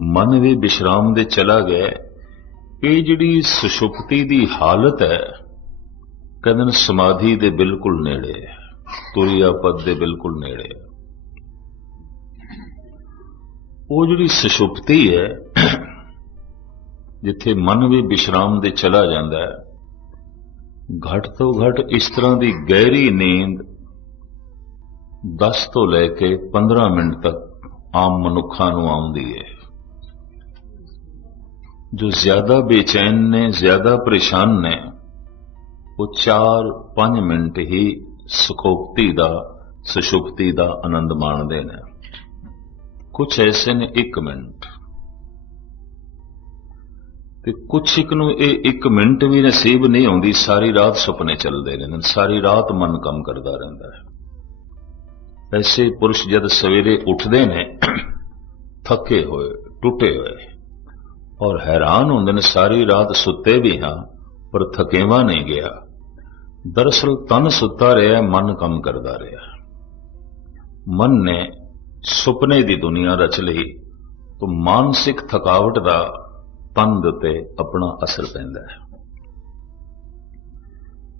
ਮਨ ਵੀ ਵਿਸ਼ਰਾਮ ਦੇ ਚਲਾ ਗਿਆ ਇਹ ਜਿਹੜੀ ਸੁਸ਼ੁਪਤੀ ਦੀ ਹਾਲਤ ਹੈ ਕਹਿੰਦੇ ਨੇ ਸਮਾਧੀ ਦੇ ਬਿਲਕੁਲ ਨੇੜੇ ਹੈ, ਤੁਰਿਆ ਪਦ ਦੇ ਬਿਲਕੁਲ ਨੇੜੇ ਹੈ। ਉਹ ਜਿਹੜੀ ਸੁਸ਼ੁਪਤੀ ਹੈ, ਜਿੱਥੇ ਮਨ ਵੀ ਵਿਸ਼ਰਾਮ ਦੇ ਚਲਾ ਜਾਂਦਾ ਹੈ, ਘਟ ਤੋਂ ਘਟ ਇਸ ਤਰ੍ਹਾਂ ਦੀ ਗਹਿਰੀ ਨੀਂਦ 10 ਤੋਂ ਲੈ ਕੇ 15 ਮਿੰਟ ਤੱਕ ਆਮ ਮਨੁੱਖਾਂ ਨੂੰ ਆਉਂਦੀ ਹੈ। ਜੋ ਜ਼ਿਆਦਾ ਬੇਚੈਨ ਨੇ ਜ਼ਿਆਦਾ ਪਰੇਸ਼ਾਨ ਨੇ ਉਹ 4-5 ਮਿੰਟ ਹੀ ਸੁਖੋਪਤੀ ਦਾ ਸੁਸ਼ੁਪਤੀ ਦਾ ਆਨੰਦ ਮਾਣਦੇ ਨੇ ਕੁਝ ਐਸੇ ਨੇ 1 ਮਿੰਟ ਤੇ ਕੁਝ ਇੱਕ ਨੂੰ ਇਹ 1 ਮਿੰਟ ਵੀ ਨਸੀਬ ਨਹੀਂ ਆਉਂਦੀ ਸਾਰੀ ਰਾਤ ਸੁਪਨੇ ਚੱਲਦੇ ਰਹਿੰਦੇ ਸਾਰੀ ਰਾਤ ਮਨ ਕੰਮ ਕਰਦਾ ਰਹਿੰਦਾ ਹੈ ਐਸੇ ਪੁਰਸ਼ ਜਦ ਸਵੇਰੇ ਉੱਠਦੇ ਨੇ ਥੱਕੇ ਹੋਏ ਟੁੱਟੇ ਹੋਏ ਔਰ ਹੈਰਾਨ ਹੁੰਦੇ ਨੇ, ਸਾਰੀ ਰਾਤ ਸੁੱਤੇ ਵੀ ਹਾਂ, ਪਰ ਥਕੇਵਾ ਨਹੀਂ ਗਿਆ। ਦਰਅਸਲ ਤਨ ਸੁੱਤਾ ਰਿਹਾ, ਮਨ ਕੰਮ ਕਰਦਾ ਰਿਹਾ। ਮਨ ਨੇ ਸੁਪਨੇ ਦੀ ਦੁਨੀਆ ਰਚ ਲਈ, ਤਾਂ ਮਾਨਸਿਕ ਥਕਾਵਟ ਦਾ ਤਨ ਦੇ ਉੱਤੇ ਆਪਣਾ ਅਸਰ ਪੈਂਦਾ ਹੈ।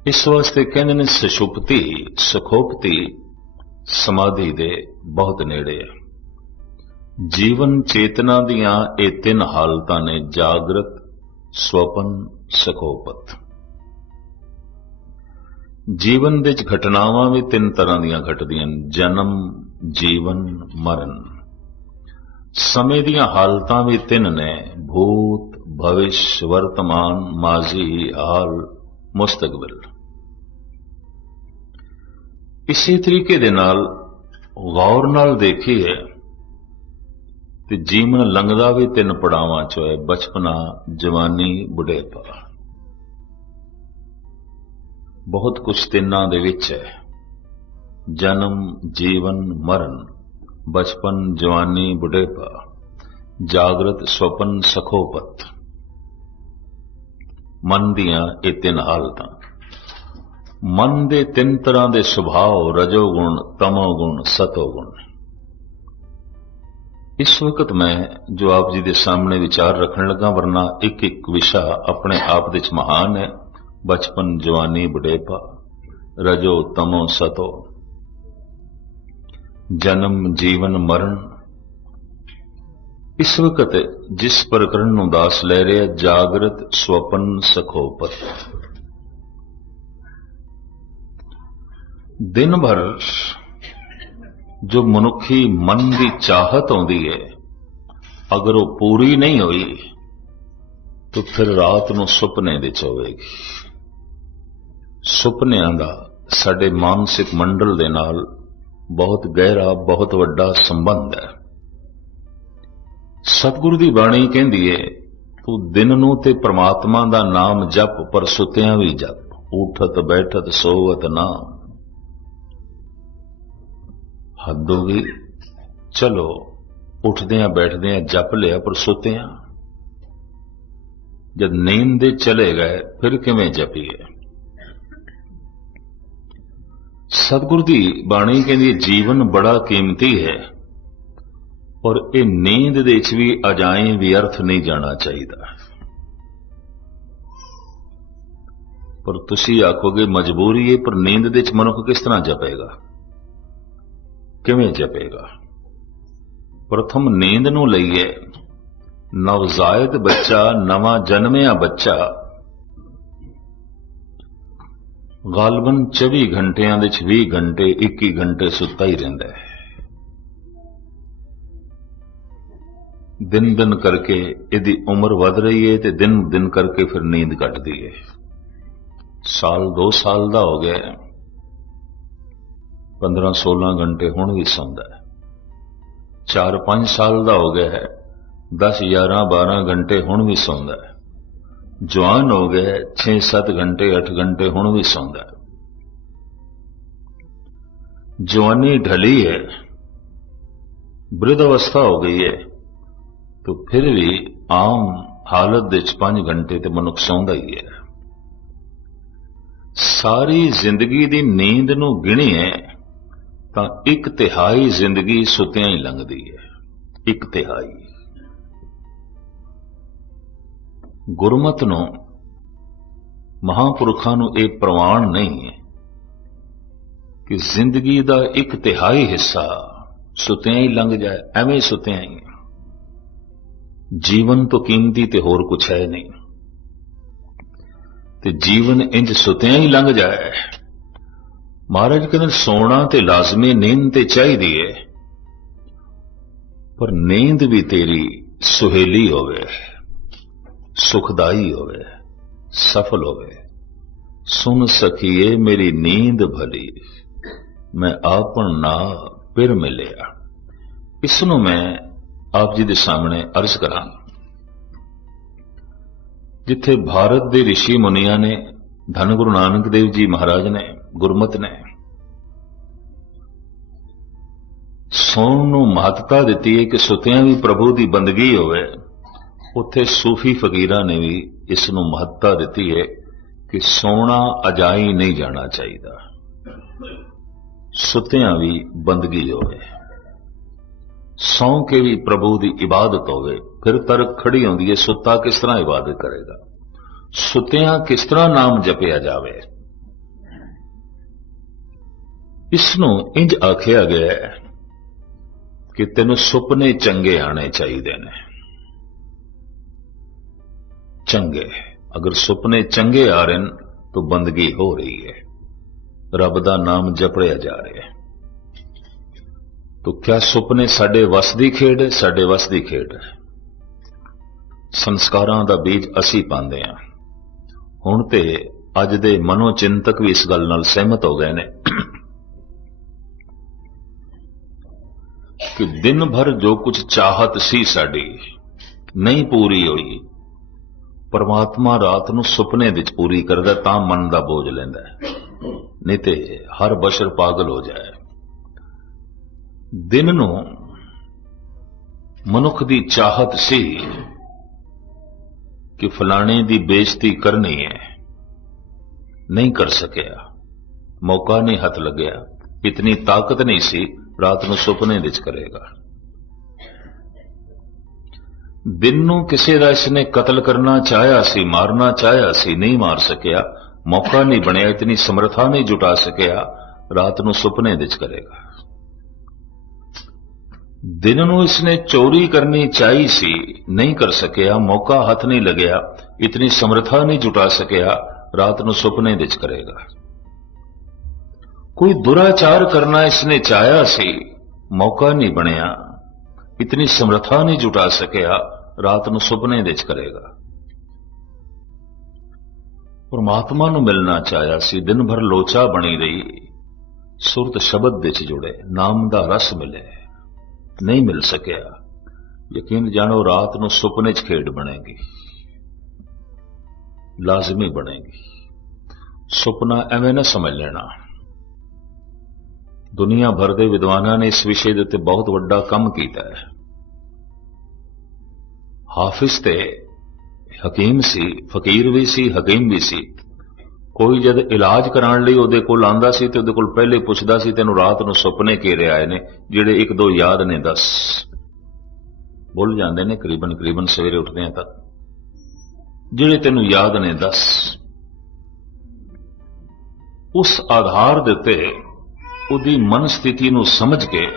ਇਸ ਵਾਸਤੇ ਕਹਿੰਦੇ ਨੇ, ਸੁਸ਼ੁਪਤੀ, ਸੁਖੋਪਤੀ, ਸਮਾਧੀ ਦੇ ਬਹੁਤ ਨੇੜੇ ਹੈ ਜੀਵਨ ਚੇਤਨਾ ਦੀਆਂ ਇਹ ਤਿੰਨ ਹਾਲਤਾਂ ਨੇ ਜਾਗਰਤ, ਸਵਪਨ, ਸਖੋਪਤ। ਜੀਵਨ ਵਿੱਚ ਘਟਨਾਵਾਂ ਵੀ ਤਿੰਨ ਤਰ੍ਹਾਂ ਦੀਆਂ ਘਟਦੀਆਂ ਨੇ ਜਨਮ, ਜੀਵਨ, ਮਰਨ। ਸਮੇਂ ਦੀਆਂ ਹਾਲਤਾਂ ਵੀ ਤਿੰਨ ਨੇ, ਭੂਤ, ਭਵਿਸ਼, ਵਰਤਮਾਨ, ਮਾਜ਼ੀ, ਹਾਲ, ਮੁਸਤਕਬਲ। ਇਸੇ ਤਰੀਕੇ ਦੇ ਨਾਲ ਗੌਰ ਨਾਲ ਦੇਖੀਏ ਤੇ ਜੀਵਨ ਲੰਘਦਾ ਵੀ ਤਿੰਨ ਪੜਾਵਾਂ ਚ ਹੈ ਬਚਪਨਾ, ਜਵਾਨੀ, ਬੁਢੇਪਾ। ਬਹੁਤ ਕੁਝ ਤਿੰਨਾਂ ਦੇ ਵਿੱਚ ਹੈ। ਜਨਮ, ਜੀਵਨ, ਮਰਨ, ਬਚਪਨ, ਜਵਾਨੀ, ਬੁਢੇਪਾ, ਜਾਗਰਤ ਸੁਪਨ ਸਖੋਪਤ। ਮਨ ਦੀਆਂ ਇਹ ਤਿੰਨ ਹਾਲਤਾਂ। ਮਨ ਦੇ ਤਿੰਨ ਤਰ੍ਹਾਂ ਦੇ ਸੁਭਾਅ, ਰਜੋ ਗੁਣ, ਤਮੋ ਗੁਣ, ਸਤੋ ਗੁਣ। ਇਸ ਵਕਤ ਮੈਂ ਜੋ ਆਪ ਜੀ ਦੇ ਸਾਹਮਣੇ ਵਿਚਾਰ ਰੱਖਣ ਲੱਗਾ, ਵਰਨਾ ਇੱਕ ਇੱਕ ਵਿਸ਼ਾ ਆਪਣੇ ਆਪ ਵਿੱਚ ਮਹਾਨ ਹੈ। ਬਚਪਨ, ਜਵਾਨੀ, ਬੁਢੇਪਾ, ਰਜੋ, ਤਮੋ, ਸਤੋ। ਜਨਮ, ਜੀਵਨ, ਮਰਨ। ਇਸ ਵਕਤ ਜਿਸ ਪ੍ਰਕਰਨ ਨੂੰ ਦਾਸ ਲੈ ਰਿਹਾ, ਜਾਗਰਤ ਸੁਪਨ ਸਖੋਪਤ। ਦਿਨ ਭਰ ਜੋ ਮਨੁੱਖੀ ਮਨ ਦੀ ਚਾਹਤ ਆਉਂਦੀ ਹੈ ਅਗਰ ਉਹ ਪੂਰੀ ਨਹੀਂ ਹੋਈ, ਤਾਂ ਫਿਰ ਰਾਤ ਨੂੰ ਸੁਪਨੇ ਵਿੱਚ ਹੋਵੇਗੀ। ਸੁਪਨਿਆਂ ਦਾ ਸਾਡੇ ਮਾਨਸਿਕ ਮੰਡਲ ਦੇ ਨਾਲ ਬਹੁਤ ਗਹਿਰਾ, ਬਹੁਤ ਵੱਡਾ ਸੰਬੰਧ ਹੈ। ਸਤਿਗੁਰੂ ਦੀ ਬਾਣੀ ਕਹਿੰਦੀ ਏ, ਤੂੰ ਦਿਨ ਨੂੰ ਤੇ ਪ੍ਰਮਾਤਮਾ ਦਾ ਨਾਮ ਜਪ, ਪਰ ਸੁੱਤਿਆਂ ਵੀ ਜਪ, ਉਠਤ ਬੈਠਤ ਸੋਵਤ ਨਾਮ। ਹੱਦ ਹੋ ਗਈ ਚਲੋ ਉੱਠਦੇ ਆ ਬੈਠਦੇ ਆ ਜਪ ਲਿਆ ਪਰ ਸੁੱਤੇ ਆ ਜਦ ਨੀਂਦ ਦੇ ਚਲੇ ਗਏ, ਫਿਰ ਕਿਵੇਂ ਜਪੀਏ? ਸਤਿਗੁਰ ਦੀ ਬਾਣੀ ਕਹਿੰਦੀ ਜੀਵਨ ਬੜਾ ਕੀਮਤੀ ਹੈ। ਔਰ ਇਹ ਨੀਂਦ ਦੇ ਵਿੱਚ ਵੀ ਅਜਾਏ ਵਿਅਰਥ ਨਹੀਂ ਜਾਣਾ ਚਾਹੀਦਾ। ਪਰ ਤੁਸੀਂ ਆਖੋਗੇ, ਮਜਬੂਰੀ ਹੈ, ਪਰ ਨੀਂਦ ਦੇ ਵਿੱਚ ਮਨੁੱਖ ਕਿਸ ਤਰ੍ਹਾਂ ਜਪੇਗਾ? ਕਿਵੇਂ ਜਪੇਗਾ? ਪ੍ਰਥਮ ਨੀਂਦ ਨੂੰ ਲਈਏ। ਨਵਜ਼ਾਇਦ ਬੱਚਾ, ਨਵਾਂ ਜਨਮਿਆ ਬੱਚਾ। ਗਾਲਬਨ 24 ਘੰਟਿਆਂ ਦੇ 20 ਘੰਟੇ 21 ਘੰਟੇ ਸੁੱਤਾ ਹੀ ਰਹਿੰਦਾ ਹੈ। ਦਿਨ ਦਿਨ ਕਰਕੇ ਇਹਦੀ ਉਮਰ ਵਧ ਰਹੀ ਹੈ ਤੇ ਦਿਨ ਦਿਨ ਕਰਕੇ ਫਿਰ ਨੀਂਦ ਘਟਦੀ ਹੈ ਸਾਲ 2 ਸਾਲ ਦਾ ਹੋ ਗਿਆ। 15 16 ਘੰਟੇ ਹੁਣ ਵੀ ਸੌਂਦਾ ਹੈ। 4-5 ਸਾਲ ਦਾ ਹੋ ਗਿਆ ਹੈ 10 11 12 ਘੰਟੇ ਹੁਣ ਵੀ ਸੌਂਦਾ ਹੈ। ਜਵਾਨ ਹੋ ਗਿਆ 6-7 ਘੰਟੇ 8 ਘੰਟੇ ਹੁਣ ਵੀ ਸੌਂਦਾ ਹੈ। ਜਵਾਨੀ ਢਲੀ ਹੈ, ਬ੍ਰਿਧ ਅਵਸਥਾ ਹੋ ਗਈ ਹੈ, ਤਾਂ ਫਿਰ ਵੀ ਆਮ ਹਾਲਤ ਵਿੱਚ 5 ਘੰਟੇ ਤੇ ਮਨੁੱਖ ਸੌਂਦਾ ਹੀ ਹੈ। ਸਾਰੀ ਜ਼ਿੰਦਗੀ ਦੀ ਨੀਂਦ ਨੂੰ ਗਿਣੀਏ ਤਾਂ ਇੱਕ ਤਿਹਾਈ ਜ਼ਿੰਦਗੀ ਸੁੱਤਿਆਂ ਹੀ ਲੰਘਦੀ ਹੈ। ਇੱਕ ਤਿਹਾਈ। ਗੁਰਮਤ ਨੂੰ, ਮਹਾਪੁਰਖਾਂ ਨੂੰ ਇਹ ਪ੍ਰਵਾਨ ਨਹੀਂ ਹੈ ਕਿ ਜ਼ਿੰਦਗੀ ਦਾ ਇੱਕ ਤਿਹਾਈ ਹਿੱਸਾ ਸੁਤਿਆਂ ਹੀ ਲੰਘ ਜਾਏ, ਐਵੇਂ ਸੁਤਿਆਂ ਹੀ ਜੀਵਨ ਤੋਂ ਕੀਮਤੀ ਤੇ ਹੋਰ ਕੁਛ ਹੈ ਨਹੀਂ। ਤੇ ਜੀਵਨ ਇੰਜ ਸੁਤਿਆਂ ਹੀ ਲੰਘ ਜਾਏ। ਮਹਾਰਾਜ ਕਹਿੰਦੇ ਸੋਣਾ ਤੇ ਲਾਜ਼ਮੀ ਨੀਂਦ ਤੇ ਚਾਹੀਦੀ ਹੈ ਪਰ ਨੀਂਦ ਵੀ ਤੇਰੀ ਸੁਹੇਲੀ ਹੋਵੇ, ਸੁਖਦਾਈ ਹੋਵੇ, ਸਫਲ ਹੋਵੇ। ਸੁਣ ਸਕੀਏ ਮੇਰੀ ਨੀਂਦ ਭਲੀ, ਮੈਂ ਆਪਣ ਨਾ ਫਿਰ ਮਿਲਿਆ। ਇਸ ਨੂੰ ਮੈਂ ਆਪ ਜੀ ਦੇ ਸਾਹਮਣੇ ਅਰਜ਼ ਕਰਾਂ। ਜਿੱਥੇ ਭਾਰਤ ਦੇ ઋષਿ ਮੁਨੀਆਂ ਨੇ, ਧੰਨ ਗੁਰੂ ਨਾਨਕ ਦੇਵ ਜੀ ਮਹਾਰਾਜ ਨੇ ਗੁਰਮਤ ਨੇ। ਸੌਣ ਨੂੰ ਮਹੱਤਤਾ ਦਿੱਤੀ ਹੈ ਕਿ ਸੁਤਿਆਂ ਵੀ ਪ੍ਰਭੂ ਦੀ ਬੰਦਗੀ ਹੋਵੇ। ਉੱਥੇ ਸੂਫੀ ਫਕੀਰਾਂ ਨੇ ਵੀ ਇਸ ਨੂੰ ਮਹੱਤਤਾ ਦਿੱਤੀ ਹੈ ਕਿ ਸੋਣਾ ਅਜਾਈ ਨਹੀਂ ਜਾਣਾ ਚਾਹੀਦਾ। ਸੁਤਿਆਂ ਵੀ ਬੰਦਗੀ ਹੋਵੇ। ਸੌਂ ਕੇ ਵੀ ਪ੍ਰਭੂ ਦੀ ਇਬਾਦਤ ਹੋਵੇ, ਫਿਰ ਤਰਕ ਖੜੀ ਹੁੰਦੀ ਹੈ, ਸੁੱਤਾ ਕਿਸ ਤਰ੍ਹਾਂ ਇਬਾਦਤ ਕਰੇਗਾ? ਸੁਤਿਆਂ ਕਿਸ ਤਰ੍ਹਾਂ ਨਾਮ ਜਪਿਆ ਜਾਵੇ? ਇਸ ਨੂੰ ਇੰਜ ਆਖਿਆ ਗਿਆ ਹੈ ਕਿ ਤੈਨੂੰ ਸੁਪਨੇ ਚੰਗੇ ਆਣੇ ਚਾਹੀਦੇ ਨੇ। ਚੰਗੇ, ਅਗਰ ਸੁਪਨੇ ਚੰਗੇ ਆ ਰਹੇ ਨੇ, ਤਾਂ ਬੰਦਗੀ ਹੋ ਰਹੀ ਹੈ। ਰੱਬ ਦਾ ਨਾਮ ਜਪੜਿਆ ਜਾ ਰਿਹਾ ਹੈ। ਤੋ ਕਿਆ ਸੁਪਨੇ ਸਾਡੇ ਵਸ ਦੀ ਖੇਡ ਹੈ, ਸਾਡੇ ਵਸ ਦੀ ਖੇਡ ਹੈ? ਸੰਸਕਾਰਾਂ ਦਾ ਬੀਜ ਅਸੀਂ ਪਾਉਂਦੇ ਹਾਂ। ਹੁਣ ਤੇ ਅੱਜ ਦੇ ਮਨੋ ਚਿੰਤਕ ਵੀ ਇਸ ਗੱਲ ਨਾਲ ਸਹਿਮਤ ਹੋ ਗਏ ਨੇ। ਕਿ ਦਿਨ ਭਰ ਜੋ ਕੁਝ ਚਾਹਤ ਸੀ ਸਾਡੀ, ਨਹੀਂ ਪੂਰੀ ਹੋਈ। ਪਰਮਾਤਮਾ ਰਾਤ ਨੂੰ ਸੁਪਨੇ ਵਿੱਚ ਪੂਰੀ ਕਰਦਾ ਤਾਂ ਮਨ ਦਾ ਬੋਝ ਲੈਂਦਾ ਨਹੀਂ ਤੇ ਹਰ ਬਸ਼ਰ ਪਾਗਲ ਹੋ ਜਾਏ। ਦਿਨ ਨੂੰ ਮਨੁੱਖ ਦੀ ਚਾਹਤ ਸੀ ਕਿ ਫਲਾਣੇ ਦੀ ਬੇਇੱਜ਼ਤੀ ਕਰਨੀ ਹੈ। ਨਹੀਂ ਕਰ ਸਕਿਆ। ਮੌਕਾ ਨਹੀਂ ਹੱਥ ਲੱਗਿਆ। ਇਤਨੀ ਤਾਕਤ ਨਹੀਂ ਸੀ। ਰਾਤ ਨੂੰ ਸੁਪਨੇ ਵਿੱਚ ਕਰੇਗਾ ਦਿਨ ਨੂੰ ਕਿਸੇ ਦਾ ਇਸਨੇ ਕਤਲ ਕਰਨਾ ਚਾਹਿਆ ਸੀ ਮਾਰਨਾ ਚਾਹਿਆ ਸੀ ਨਹੀਂ ਮਾਰ ਸਕਿਆ ਮੌਕਾ ਨਹੀਂ ਬਣਿਆ ਇਤਨੀ ਸਮਰੱਥਾ ਨਹੀਂ ਜੁਟਾ ਸਕਿਆ ਰਾਤ ਨੂੰ ਸੁਪਨੇ ਵਿੱਚ ਕਰੇਗਾ ਦਿਨ ਨੂੰ ਇਸਨੇ ਚੋਰੀ ਕਰਨੀ ਚਾਹੀ ਸੀ ਨਹੀਂ ਕਰ ਸਕਿਆ ਮੌਕਾ ਹੱਥ ਨਹੀਂ ਲੱਗਿਆ ਇਤਨੀ ਸਮਰੱਥਾ ਨਹੀਂ ਜੁਟਾ ਸਕਿਆ ਰਾਤ ਨੂੰ ਸੁਪਨੇ ਵਿੱਚ ਕਰੇਗਾ ਕੋਈ ਦੁਰਾਚਾਰ ਕਰਨਾ ਇਸਨੇ ਚਾਹਿਆ ਸੀ, ਮੌਕਾ ਨਹੀਂ ਬਣਿਆ। ਇਤਨੀ ਸਮਰੱਥਾ ਨਹੀਂ ਜੁਟਾ ਸਕਿਆ, ਰਾਤ ਨੂੰ ਸੁਪਨੇ ਵਿੱਚ ਕਰੇਗਾ। ਪਰਮਾਤਮਾ ਨੂੰ ਮਿਲਣਾ ਚਾਹਿਆ ਸੀ, ਦਿਨ ਭਰ ਲੋਚਾ ਬਣੀ ਰਹੀ। ਸੁਰਤ ਸ਼ਬਦ ਵਿੱਚ ਜੁੜੇ, ਨਾਮ ਦਾ ਰਸ ਮਿਲੇ। ਨਹੀਂ ਮਿਲ ਸਕਿਆ। ਯਕੀਨ ਜਾਣੋ, ਰਾਤ ਨੂੰ ਸੁਪਨੇ 'ਚ ਖੇਡ ਬਣੇਗੀ। ਲਾਜ਼ਮੀ ਬਣੇਗੀ। ਸੁਪਨਾ ਐਵੇਂ ਨਾ ਸਮਝ ਲੈਣਾ। ਦੁਨੀਆ ਭਰ ਦੇ ਵਿਦਵਾਨਾਂ ਨੇ ਇਸ ਵਿਸ਼ੇ ਦੇ ਉੱਤੇ ਬਹੁਤ ਵੱਡਾ ਕੰਮ ਕੀਤਾ ਹੈ। ਹਾਫਿਜ਼ ਤੇ ਹਕੀਮ ਸੀ, ਫਕੀਰ ਵੀ ਸੀ, ਹਕੀਮ ਵੀ ਸੀ। ਕੋਈ ਜਦ ਇਲਾਜ ਕਰਾਉਣ ਲਈ ਉਹਦੇ ਕੋਲ ਆਂਦਾ ਸੀ ਤੇ ਉਹਦੇ ਕੋਲ ਪਹਿਲੇ ਪੁੱਛਦਾ ਸੀ, ਤੈਨੂੰ ਰਾਤ ਨੂੰ ਸੁਪਨੇ ਘੇਰੇ ਆਏ ਨੇ, ਜਿਹੜੇ ਇੱਕ ਦੋ ਯਾਦ ਨੇ, ਦੱਸ। ਭੁੱਲ ਜਾਂਦੇ ਨੇ ਕਰੀਬਨ ਕਰੀਬਨ ਸਵੇਰੇ ਉੱਠਦੇ ਆ ਤੱਕ। ਜਿਹੜੇ ਤੈਨੂੰ ਯਾਦ ਨੇ, ਦੱਸ। ਉਸ ਆਧਾਰ ਦੇ ਉੱਤੇ ਉਹਦੀ ਮਨ ਸਥਿਤੀ ਨੂੰ ਸਮਝ ਕੇ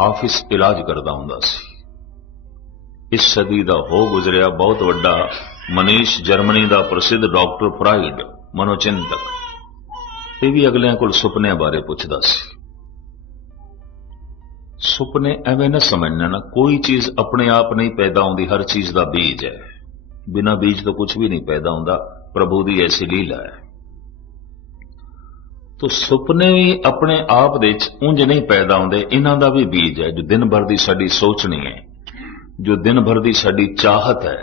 ਹਾਫਿਜ਼ ਇਲਾਜ ਕਰਦਾ ਹੁੰਦਾ ਸੀ। ਇਸ ਸਦੀ ਦਾ ਹੋ ਗੁਜ਼ਰਿਆ ਬਹੁਤ ਵੱਡਾ ਮਨੀਸ਼ ਜਰਮਨੀ ਦਾ ਪ੍ਰਸਿੱਧ ਡਾਕਟਰ ਫਰਾਇਡ ਮਨੋਚਿੰਤਕ। ਇਹ ਵੀ ਅਗਲਿਆਂ ਕੋਲ ਸੁਪਨਿਆਂ ਬਾਰੇ ਪੁੱਛਦਾ ਸੀ। ਸੁਪਨੇ ਐਵੇਂ ਨਾ ਸਮਝਣਾ ਨਾ ਕੋਈ ਚੀਜ਼ ਆਪਣੇ ਆਪ ਨਹੀਂ ਪੈਦਾ ਹੁੰਦੀ, ਹਰ ਚੀਜ਼ ਦਾ ਬੀਜ ਹੈ। ਬਿਨਾ ਬੀਜ ਤੋਂ ਕੁਝ ਵੀ ਨਹੀਂ ਪੈਦਾ ਹੁੰਦਾ, ਪ੍ਰਭੂ ਦੀ ਐਸੀ ਲੀਲਾ ਹੈ। ਤੋ ਸੁਪਨੇ ਵੀ ਆਪਣੇ ਆਪ ਦੇ ਵਿੱਚ ਉਂਝ ਨਹੀਂ ਪੈਦਾ ਹੁੰਦੇ, ਇਹਨਾਂ ਦਾ ਵੀ ਬੀਜ ਹੈ, ਜੋ ਦਿਨ ਭਰ ਦੀ ਸਾਡੀ ਸੋਚਣੀ ਹੈ, ਜੋ ਦਿਨ ਭਰ ਦੀ ਸਾਡੀ ਚਾਹਤ ਹੈ,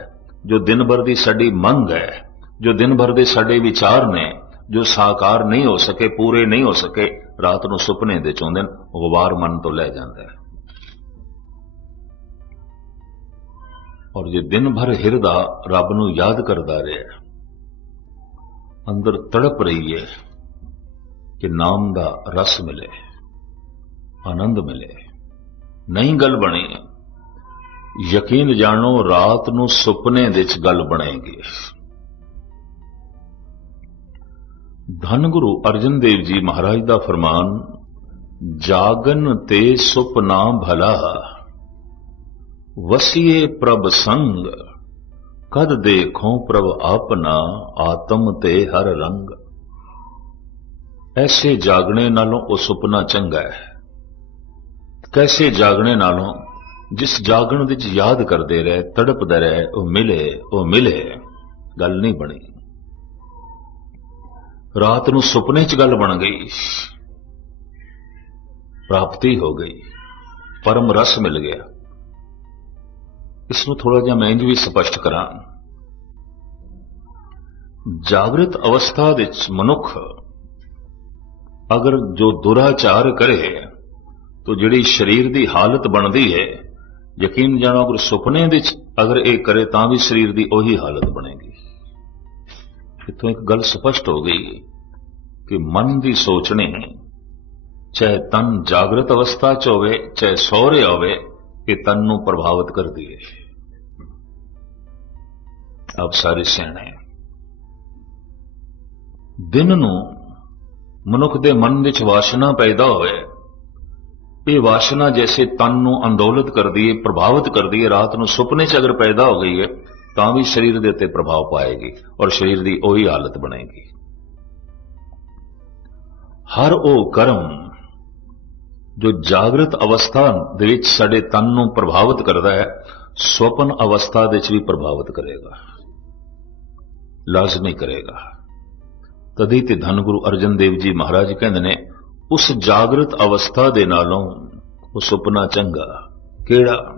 ਜੋ ਦਿਨ ਭਰ ਦੀ ਸਾਡੀ ਮੰਗ ਹੈ, ਜੋ ਦਿਨ ਭਰ ਦੇ ਸਾਡੇ ਵਿਚਾਰ ਨੇ, ਜੋ ਸਾਕਾਰ ਨਹੀਂ ਹੋ ਸਕੇ, ਪੂਰੇ ਨਹੀਂ ਹੋ ਸਕੇ, ਰਾਤ ਨੂੰ ਸੁਪਨੇ ਦੇ ਚੋਂਦੇ ਗਵਾਰ ਮਨ ਤੋਂ ਲੈ ਜਾਂਦਾ ਹੈ। ਔਰ ਜੇ ਦਿਨ ਭਰ ਹਿਰਦਾ ਰੱਬ ਨੂੰ ਯਾਦ ਕਰਦਾ ਰਿਹਾ, ਅੰਦਰ ਤੜਪ ਰਹੀ ਹੈ ਕਿ ਨਾਮ ਦਾ ਰਸ ਮਿਲੇ, ਆਨੰਦ ਮਿਲੇ। ਨਹੀਂ ਗੱਲ ਬਣੀ। ਯਕੀਨ ਜਾਣੋ, ਰਾਤ ਨੂੰ ਸੁਪਨੇ ਦੇ ਵਿੱਚ ਗੱਲ ਬਣੇਗੀ। ਧੰਨ ਗੁਰੂ ਅਰਜਨ ਦੇਵ ਜੀ ਮਹਾਰਾਜ ਦਾ ਫਰਮਾਨ, ਜਾਗਨ ਤੇ ਸੁਪਨਾ ਭਲਾ, ਵਸੀਏ ਪ੍ਰਭ ਸੰਗ, ਕਦ ਦੇਖੋ ਪ੍ਰਭ ਆਪਣਾ ਆਤਮ ਤੇ ਹਰ ਰੰਗ। ਐਸੇ ਜਾਗਣੇ ਨਾਲੋਂ ਉਹ ਸੁਪਨਾ ਚੰਗਾ ਹੈ। ਕੈਸੇ ਜਾਗਣੇ ਨਾਲੋਂ ਜਿਸ ਜਾਗਣ ਵਿੱਚ ਯਾਦ ਕਰਦੇ ਰਹੇ, ਤੜਪਦੇ ਰਹੇ, ਉਹ ਮਿਲੇ ਉਹ ਮਿਲੇ, ਗੱਲ ਨਹੀਂ ਬਣੀ। ਰਾਤ ਨੂੰ ਸੁਪਨੇ 'ਚ ਗੱਲ ਬਣ ਗਈ। ਪ੍ਰਾਪਤੀ ਹੋ ਗਈ। ਪਰਮ ਰਸ ਮਿਲ ਗਿਆ। ਇਸ ਨੂੰ ਥੋੜਾ ਜਿਹਾ ਮੈਂ ਇੰਜ ਵੀ ਸਪਸ਼ਟ ਕਰਾਂ। ਜਾਗਰਤ ਅਵਸਥਾ ਵਿੱਚ ਮਨੁੱਖ ਅਗਰ ਜੋ ਦੁਰਾਚਾਰ ਕਰੇ, ਤੋ ਜਿਹੜੀ ਸਰੀਰ ਦੀ ਹਾਲਤ ਬਣਦੀ ਹੈ, ਯਕੀਨ ਜਾਣੋ ਅਗਰ ਸੁਪਨੇ ਵਿੱਚ ਅਗਰ ਇਹ ਕਰੇ, ਤਾਂ ਵੀ ਸਰੀਰ ਦੀ ਉਹੀ ਹਾਲਤ ਬਣੇਗੀ। ਇਤੋਂ ਇੱਕ ਗੱਲ ਸਪਸ਼ਟ ਹੋ ਗਈ ਕਿ ਮਨ ਦੀ ਸੋਚਣੀ, ਚਾਹੇ ਤਨ ਜਾਗਰਤ ਅਵਸਥਾ ਚ ਹੋਵੇ, ਚਾਹੇ ਸੌਰੇ ਹੋਵੇ, ਇਹ ਤਨ ਨੂੰ ਪ੍ਰਭਾਵਿਤ ਕਰਦੀ ਹੈ। ਆਪ ਸਾਰੇ ਸਿਆਣੇ, ਦਿਨ ਨੂੰ ਮਨੁੱਖ ਦੇ ਮਨ ਵਿੱਚ ਵਾਸ਼ਨਾ ਪੈਦਾ ਹੋਵੇ। ਇਹ ਵਾਸ਼ਨਾ ਜੈਸੇ ਤਨ ਨੂੰ ਅੰਦੋਲਿਤ ਕਰਦੀ ਹੈ ਪ੍ਰਭਾਵਿਤ ਕਰਦੀ ਹੈ ਰਾਤ ਨੂੰ ਸੁਪਨੇ 'ਚ ਅਗਰ ਪੈਦਾ ਹੋ ਗਈ ਹੈ ਤਾਂ ਵੀ ਸਰੀਰ ਦੇ ਉੱਤੇ ਪ੍ਰਭਾਵ ਪਾਏਗੀ ਔਰ ਸਰੀਰ ਦੀ ਉਹੀ ਹਾਲਤ ਬਣੇਗੀ। ਹਰ ਉਹ ਕਰਮ ਜੋ ਜਾਗਰਤ ਅਵਸਥਾ ਦੇ ਵਿੱਚ ਸਾਡੇ ਤਨ ਨੂੰ ਪ੍ਰਭਾਵਿਤ ਕਰਦਾ ਹੈ ਸੁਪਨ ਅਵਸਥਾ ਦੇ ਵਿੱਚ ਵੀ ਪ੍ਰਭਾਵਿਤ ਕਰੇਗਾ। ਲਾਜ਼ਮੀ ਕਰੇਗਾ। ਤਦੀ ਤੇ ਧੰਨ ਗੁਰੂ ਅਰਜਨ ਦੇਵ ਜੀ ਮਹਾਰਾਜ ਕਹਿੰਦੇ ਨੇ, ਉਸ ਜਾਗਰਤ ਅਵਸਥਾ ਦੇ ਨਾਲੋਂ ਉਹ ਸੁਪਨਾ ਚੰਗਾ। ਕਿਹੜਾ?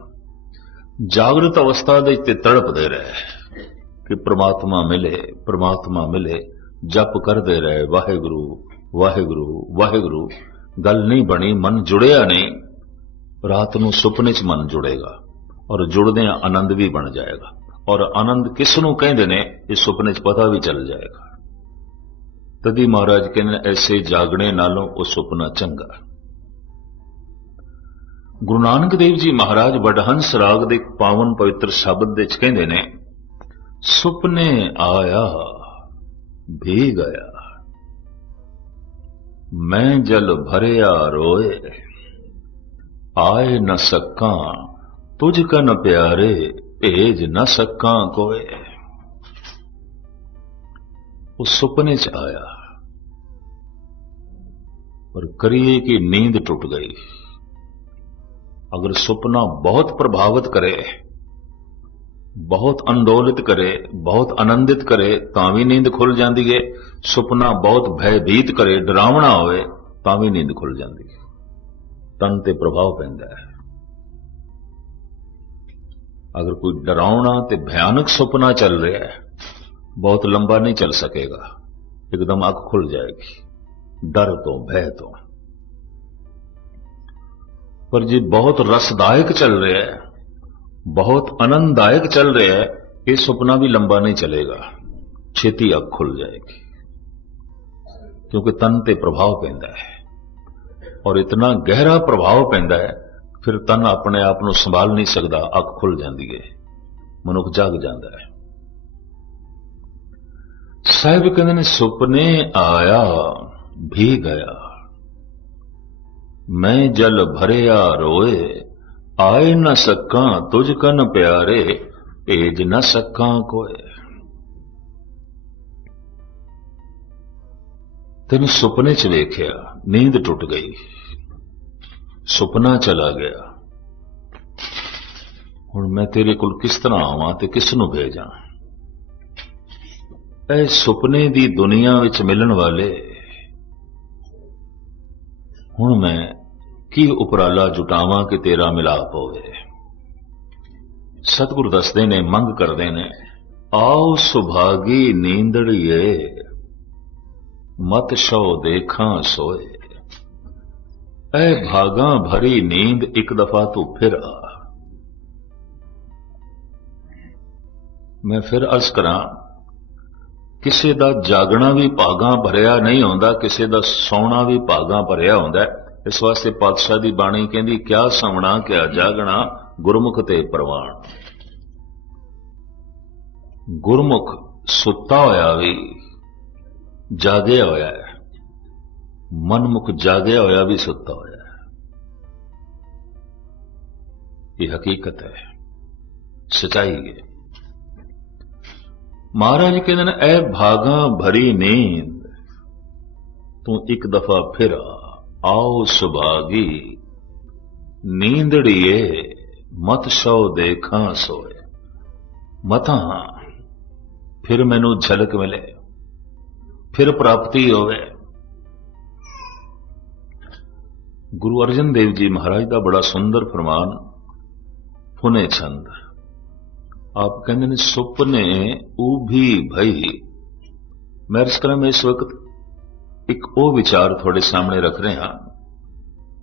ਜਾਗਰਤ ਅਵਸਥਾ ਦੇ ਤੇ ਤੜਪਦੇ ਰਹੇ ਕਿ ਪ੍ਰਮਾਤਮਾ ਮਿਲੇ ਪ੍ਰਮਾਤਮਾ ਮਿਲੇ, ਜਪ ਕਰਦੇ ਰਹੇ, ਵਾਹਿਗੁਰੂ ਵਾਹਿਗੁਰੂ ਵਾਹਿਗੁਰੂ, ਗੱਲ ਨਹੀਂ ਬਣੀ, ਮਨ ਜੁੜਿਆ ਨਹੀਂ, ਰਾਤ ਨੂੰ ਸੁਪਨੇ 'ਚ ਮਨ ਜੁੜੇਗਾ ਔਰ ਜੁੜਦਿਆਂ ਆਨੰਦ ਵੀ ਬਣ ਜਾਏਗਾ ਔਰ ਆਨੰਦ ਕਿਸ ਨੂੰ ਕਹਿੰਦੇ ਨੇ, ਇਹ ਸੁਪਨੇ 'ਚ ਪਤਾ ਵੀ ਚੱਲ ਜਾਏਗਾ। ਤਦੀ ਮਹਾਰਾਜ ਕਹਿੰਦੇ ਐਸੇ ਜਾਗਣੇ ਨਾਲੋਂ ਉਹ ਸੁਪਨਾ ਚੰਗਾ। ਗੁਰੂ ਨਾਨਕ ਦੇਵ ਜੀ ਮਹਾਰਾਜ ਵਡਹੰਸ ਰਾਗ ਦੇ ਪਾਵਨ ਪਵਿੱਤਰ ਸ਼ਬਦ ਵਿੱਚ ਕਹਿੰਦੇ ਨੇ, ਸੁਪਨੇ ਆਇਆ ਭੀ ਗਿਆ ਮੈਂ ਜਲ ਭਰਿਆ ਰੋਏ, ਆਏ ਨ ਸਕਾਂ ਤੁਝ ਕਨ ਪਿਆਰੇ, ਭੇਜ ਨ ਸਕਾਂ ਕੋਏ। ਉਹ ਸੁਪਨੇ ਚ ਆਇਆ। ਪਰ ਕਰੀਏ ਕਿ ਨੀਂਦ ਟੁੱਟ ਗਈ ਅਗਰ ਸੁਪਨਾ ਬਹੁਤ ਪ੍ਰਭਾਵਿਤ ਕਰੇ ਬਹੁਤ ਅੰਦੋਲਿਤ ਕਰੇ ਬਹੁਤ ਆਨੰਦਿਤ ਕਰੇ ਤਾਂ ਵੀ ਨੀਂਦ ਖੁੱਲ ਜਾਂਦੀ ਹੈ ਸੁਪਨਾ ਬਹੁਤ ਭੈਭੀਤ ਕਰੇ ਡਰਾਵਣਾ ਹੋਵੇ ਤਾਂ ਵੀ ਨੀਂਦ ਖੁੱਲ ਜਾਂਦੀ ਹੈ ਤਨ ਤੇ ਪ੍ਰਭਾਵ ਪੈਂਦਾ ਹੈ ਅਗਰ ਕੋਈ ਡਰਾਵਣਾ ਤੇ ਭਿਆਨਕ ਸੁਪਨਾ ਚੱਲ ਰਿਹਾ ਹੈ ਬਹੁਤ ਲੰਬਾ ਨਹੀਂ ਚੱਲ ਸਕੇਗਾ ਇੱਕਦਮ ਅੱਖ ਖੁੱਲ ਜਾਏਗੀ ਡਰ ਤੋਂ, ਭੈ ਤੋਂ। ਪਰ ਜੇ ਬਹੁਤ ਰਸਦਾਇਕ ਚੱਲ ਰਿਹਾ ਹੈ, ਬਹੁਤ ਆਨੰਦਦਾਇਕ ਚੱਲ ਰਿਹਾ ਹੈ, ਇਹ ਸੁਪਨਾ ਵੀ ਲੰਬਾ ਨਹੀਂ ਚਲੇਗਾ। ਛੇਤੀ ਅੱਖ ਖੁੱਲ ਜਾਏਗੀ। ਕਿਉਂਕਿ ਤਨ ਤੇ ਪ੍ਰਭਾਵ ਪੈਂਦਾ ਹੈ। ਔਰ ਇਤਨਾ ਗਹਿਰਾ ਪ੍ਰਭਾਵ ਪੈਂਦਾ ਹੈ, ਫਿਰ ਤਨ ਆਪਣੇ ਆਪ ਨੂੰ ਸੰਭਾਲ ਨਹੀਂ ਸਕਦਾ, ਅੱਖ ਖੁੱਲ ਜਾਂਦੀ ਹੈ। ਮਨੁੱਖ ਜਾਗ ਜਾਂਦਾ ਹੈ। ਸਾਹਿਬ ਕਹਿੰਦੇ ਨੇ, ਸੁਪਨੇ ਆਇਆ ਵੀ ਗਿਆ ਮੈਂ ਜਲ ਭਰਿਆ ਰੋਏ ਆਏ ਨਾ ਸਕਾਂ ਤੁਝ ਕਨ ਪਿਆਰੇ ਭੇਜ ਨਾ ਸਕਾਂ ਕੋਏ ਤੈਨੂੰ ਸੁਪਨੇ 'ਚ ਵੇਖਿਆ ਨੀਂਦ ਟੁੱਟ ਗਈ ਸੁਪਨਾ ਚਲਾ ਗਿਆ ਹੁਣ ਮੈਂ ਤੇਰੇ ਕੋਲ ਕਿਸ ਤਰ੍ਹਾਂ ਆਵਾਂ ਤੇ ਕਿਸ ਨੂੰ ਭੇਜਾਂ ਇਹ ਸੁਪਨੇ ਦੀ ਦੁਨੀਆ ਵਿੱਚ ਮਿਲਣ ਵਾਲੇ ਹੁਣ ਮੈਂ ਕੀ ਉਪਰਾਲਾ ਜੁਟਾਵਾਂ ਕਿ ਤੇਰਾ ਮਿਲਾਪ ਹੋਵੇ। ਸਤਿਗੁਰ ਦੱਸਦੇ ਨੇ, ਮੰਗ ਕਰਦੇ ਨੇ, ਆਓ ਸੁਭਾਗੀ ਨੀਂਦੜੀਏ, ਮਤ ਸ਼ੋ ਦੇਖਾਂ ਸੋਏ। ਐ ਭਾਗਾਂ ਭਰੀ ਨੀਂਦ ਇੱਕ ਦਫਾ ਤੂੰ ਫਿਰ ਆ। ਮੈਂ ਫਿਰ ਅਸ ਕਰਾਂ ਕਿਸੇ ਦਾ ਜਾਗਣਾ ਵੀ ਭਾਗਾਂ ਭਰਿਆ ਨਹੀਂ ਹੁੰਦਾ ਕਿਸੇ ਦਾ ਸੌਣਾ ਵੀ ਭਾਗਾਂ ਭਰਿਆ ਹੁੰਦਾ ਇਸ ਵਾਸਤੇ ਪਾਤਸ਼ਾਹ ਦੀ ਬਾਣੀ ਕਹਿੰਦੀ, ਕਿਆ ਸੌਣਾ, ਕਿਆ ਜਾਗਣਾ, ਗੁਰਮੁਖ ਤੇ ਪ੍ਰਵਾਨ ਗੁਰਮੁਖ ਸੁੱਤਾ ਹੋਇਆ ਵੀ, ਜਾਗਿਆ ਹੋਇਆ ਹੈ। ਮਨਮੁਖ ਜਾਗਿਆ ਹੋਇਆ ਵੀ ਸੁੱਤਾ ਹੋਇਆ ਹੈ। ਇਹ ਹਕੀਕਤ ਹੈ। ਸਚਾਈ ਹੈ। ਮਹਾਰਾਜ ਕਹਿੰਦੇ ਨੇ ਐ ਭਾਗਾ ਭਰੀ ਨੀਂਦ। ਤੂੰ ਇੱਕ ਦਫਾ ਫਿਰ ਆਓ ਸੁਭਾਗੀ। ਨੀਂਦੜੀਏ, ਮਤ ਸੋ ਦੇਖਾਂ ਸੋਏ। ਮਤਾਂ, ਫਿਰ ਮੈਨੂੰ ਝਲਕ ਮਿਲੇ। ਫਿਰ ਪ੍ਰਾਪਤੀ ਹੋਵੇ। ਗੁਰੂ ਅਰਜਨ ਦੇਵ ਜੀ ਮਹਾਰਾਜ ਦਾ ਬੜਾ ਸੁੰਦਰ ਫਰਮਾਨ ਫੁਨੇ ਛੰਦ। ਆਪ ਕਹਿੰਦੇ ਨੇ, ਸੁਪਨੇ ਉਹ ਵੀ ਭਈ। ਮੈਂ ਇਸ ਕਰਾਂ ਇਸ ਵਕਤ ਇੱਕ ਉਹ ਵਿਚਾਰ ਤੁਹਾਡੇ ਸਾਹਮਣੇ ਰੱਖ ਰਿਹਾ